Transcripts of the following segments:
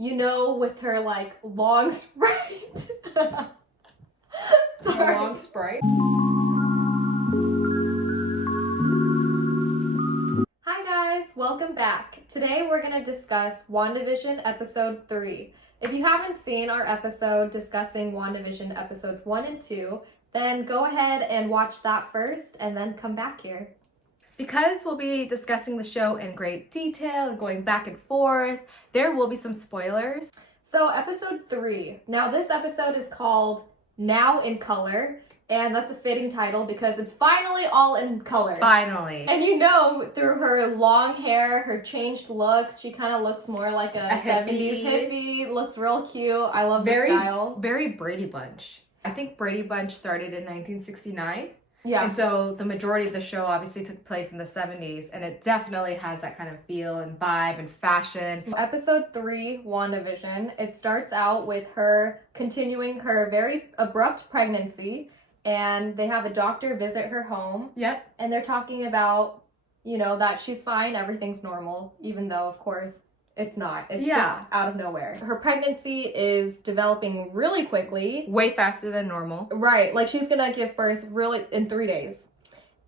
you know, with her like long sprite. Sorry. Long sprite. Hi guys, welcome back. Today we're going to discuss WandaVision episode 3. If you haven't seen our episode discussing WandaVision episodes 1 and 2, then go ahead and watch that first and then come back here. Because we'll be discussing the show in great detail and going back and forth, there will be some spoilers. So episode 3. Now this episode is called Now in Color, and that's a fitting title because it's finally all in color. Finally. And you know, through her long hair, her changed looks, she kind of looks more like a 70s hippie. Looks real cute. I love the style. Very Brady Bunch. I think Brady Bunch started in 1969. Yeah. And so the majority of the show obviously took place in the 70s, and it definitely has that kind of feel and vibe and fashion. Episode 3, WandaVision, it starts out with her continuing her very abrupt pregnancy, and they have a doctor visit her home. Yep. And they're talking about, you know, that she's fine, everything's normal, even though, of course, it's not. It's just out of nowhere. Her pregnancy is developing really quickly. Way faster than normal. Right. Like, she's gonna give birth really in 3 days.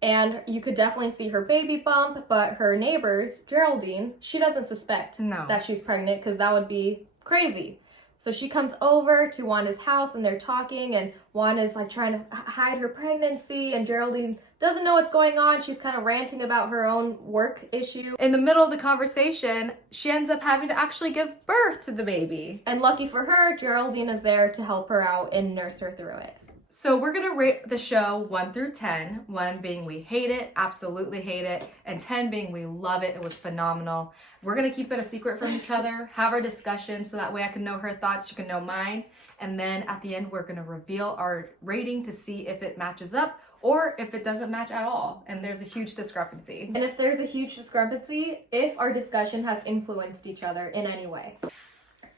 And you could definitely see her baby bump, but her neighbors, Geraldine, she doesn't suspect that she's pregnant because that would be crazy. So she comes over to Wanda's house and they're talking, and Wanda's like trying to hide her pregnancy, and Geraldine doesn't know what's going on. She's kind of ranting about her own work issue. In the middle of the conversation, she ends up having to actually give birth to the baby. And lucky for her, Geraldine is there to help her out and nurse her through it. So we're going to rate the show 1 through 10. 1 being we hate it, absolutely hate it, and 10 being we love it, it was phenomenal. We're going to keep it a secret from each other, have our discussion so that way I can know her thoughts, she can know mine. And then at the end, we're going to reveal our rating to see if it matches up or if it doesn't match at all. And there's a huge discrepancy. And if there's a huge discrepancy, if our discussion has influenced each other in any way.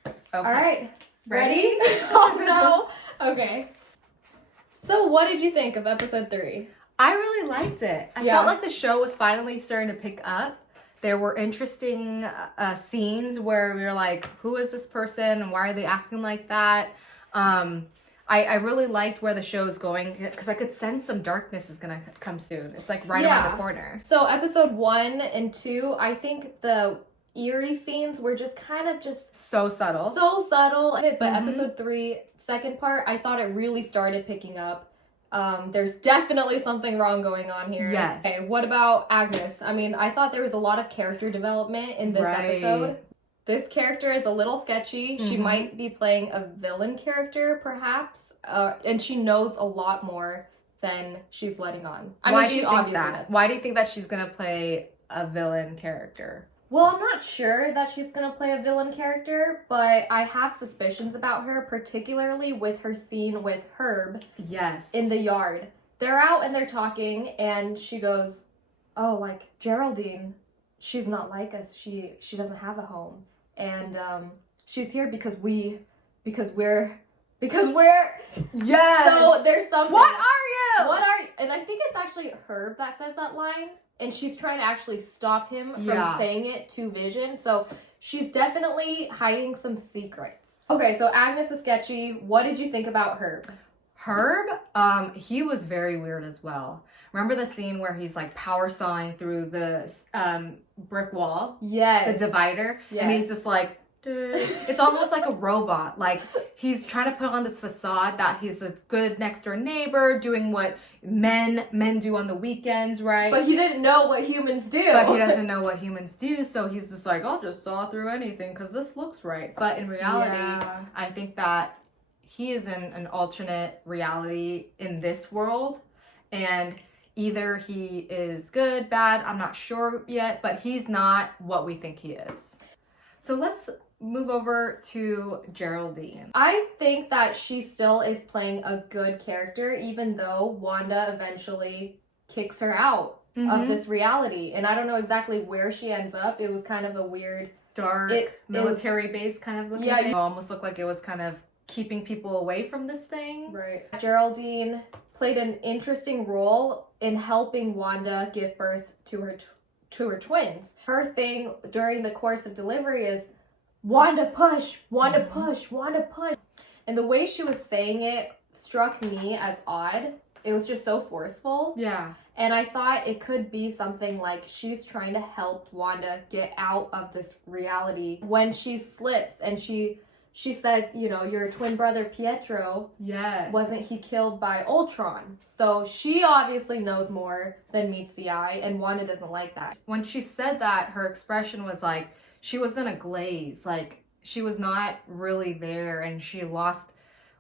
Okay. All right. Ready? Oh no. Okay. So what did you think of episode 3? I really liked it. I felt like the show was finally starting to pick up. There were interesting scenes where we were like, who is this person and why are they acting like that? I really liked where the show is going because I could sense some darkness is going to come soon. It's like right around the corner. So episode 1 and 2, I think the eerie scenes were just kind of just so subtle. But episode 3, second part, I thought it really started picking up. There's definitely something wrong going on here. Yes. Okay, what about Agnes? I mean, I thought there was a lot of character development in this episode. This character is a little sketchy. She might be playing a villain character, perhaps, and she knows a lot more than she's letting on. Why do you think that? Why do you think that she's gonna play a villain character? Well, I'm not sure that she's going to play a villain character, but I have suspicions about her, particularly with her scene with Herb. Yes. In the yard. They're out and they're talking, and she goes, oh, like, Geraldine, she's not like us. She doesn't have a home. And she's here because we're... Yes! So there's something... What are you? And I think it's actually Herb that says that line. And she's trying to actually stop him from saying it to Vision. So she's definitely hiding some secrets. Okay, so Agnes is sketchy. What did you think about Herb? Herb, he was very weird as well. Remember the scene where he's like power sawing through the brick wall? Yes. The divider? Yes. And he's just like, it's almost like a robot. Like he's trying to put on this facade that he's a good next door neighbor doing what men do on the weekends, right? But he didn't know what humans do. But he doesn't know what humans do, so he's just like, I'll just saw through anything because this looks right. But in reality, I think that he is in an alternate reality in this world, and either he is good, bad, I'm not sure yet, but he's not what we think he is. So let's move over to Geraldine. I think that she still is playing a good character, even though Wanda eventually kicks her out of this reality. And I don't know exactly where she ends up. It was kind of a weird... dark military base kind of looking thing. It almost looked like it was kind of keeping people away from this thing. Right. Geraldine played an interesting role in helping Wanda give birth to her twins. Her thing during the course of delivery is, Wanda push, Wanda push, Wanda push. And the way she was saying it struck me as odd. It was just so forceful. Yeah. And I thought it could be something like she's trying to help Wanda get out of this reality. When she slips and she says, you know, your twin brother Pietro, yes, wasn't he killed by Ultron? So she obviously knows more than meets the eye, and Wanda doesn't like that. When she said that, her expression was like, she was in a glaze. Like, she was not really there, and she lost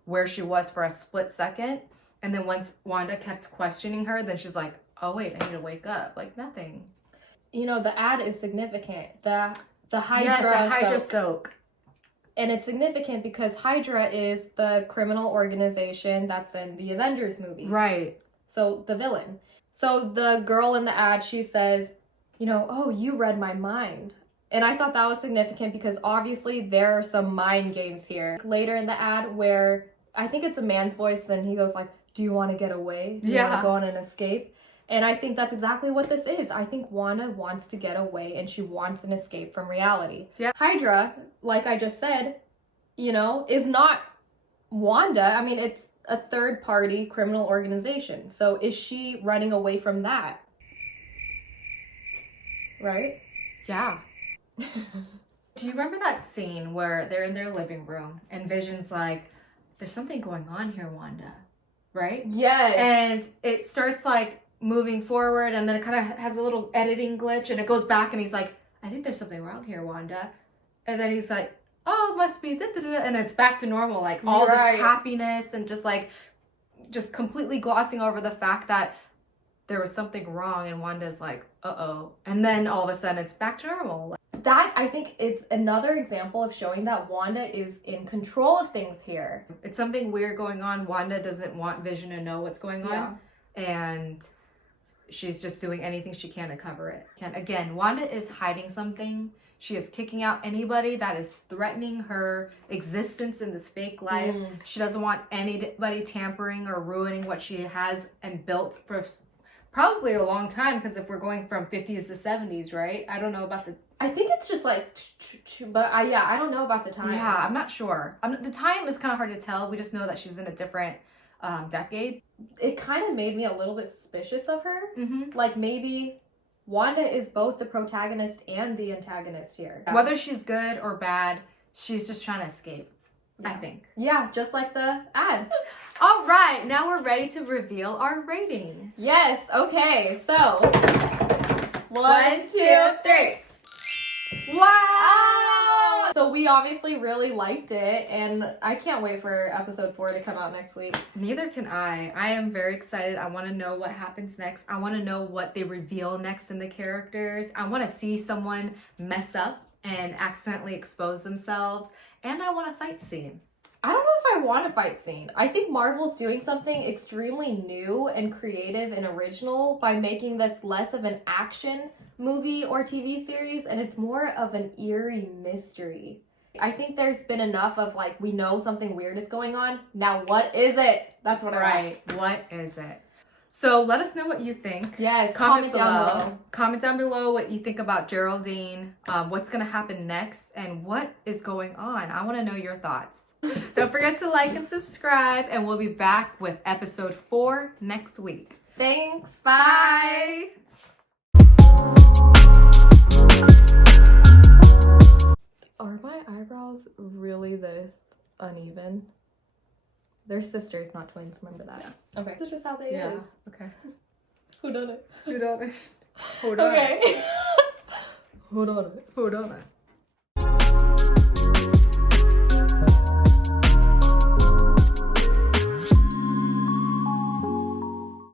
where she was for a split second. And then once Wanda kept questioning her, then she's like, oh wait, I need to wake up. Like, nothing. You know, the ad is significant. The Hydra, yes, the Hydra soak. And it's significant because Hydra is the criminal organization that's in the Avengers movie. Right. So the villain. So the girl in the ad, she says, you know, oh, you read my mind. And I thought that was significant because obviously there are some mind games here. Later in the ad where I think it's a man's voice and he goes like, do you want to get away? Do you want to go on an escape? And I think that's exactly what this is. I think Wanda wants to get away and she wants an escape from reality. Yeah. Hydra, like I just said, you know, is not Wanda. I mean, it's a third-party criminal organization. So is she running away from that? Right? Yeah. Do you remember that scene where they're in their living room and Vision's like, there's something going on here, Wanda, right? Yes. And it starts like moving forward and then it kind of has a little editing glitch and it goes back and he's like, I think there's something wrong here, Wanda. And then he's like, oh, it must be, and it's back to normal, like all this happiness and just completely glossing over the fact that there was something wrong and Wanda's like, uh-oh. And then all of a sudden it's back to normal. That, I think, is another example of showing that Wanda is in control of things here. It's something weird going on. Wanda doesn't want Vision to know what's going on. Yeah. And she's just doing anything she can to cover it. And again, Wanda is hiding something. She is kicking out anybody that is threatening her existence in this fake life. She doesn't want anybody tampering or ruining what she has and built for probably a long time, because if we're going from 50s to 70s, right? I don't know about the... I think it's just like, but I don't know about the time. Yeah, I'm not sure. The time is kind of hard to tell. We just know that she's in a different decade. It kind of made me a little bit suspicious of her. Mm-hmm. Like maybe Wanda is both the protagonist and the antagonist here. Whether she's good or bad, she's just trying to escape, I think. Yeah, just like the ad. All right, now we're ready to reveal our rating. Yes, okay, so 1, 2, 3. Wow! So we obviously really liked it, and I can't wait for episode 4 to come out next week. Neither can I. I am very excited. I want to know what happens next. I want to know what they reveal next in the characters. I want to see someone mess up and accidentally expose themselves, and I want a fight scene. I don't know if I want a fight scene. I think Marvel's doing something extremely new and creative and original by making this less of an action movie or TV series, and it's more of an eerie mystery. I think there's been enough of like, we know something weird is going on. Now what is it? That's what I want. What is it? So let us know what you think. Yes, comment down below. Comment down below what you think about Geraldine, what's going to happen next, and what is going on. I want to know your thoughts. Don't forget to like and subscribe, and we'll be back with episode 4 next week. Thanks. Bye. Are my eyebrows really this uneven? They're sisters, not twins. Remember that. Yeah. Okay. This is just how they is. Okay. Who done it? Who done it? Who done it? Okay. Who done it? Who done it?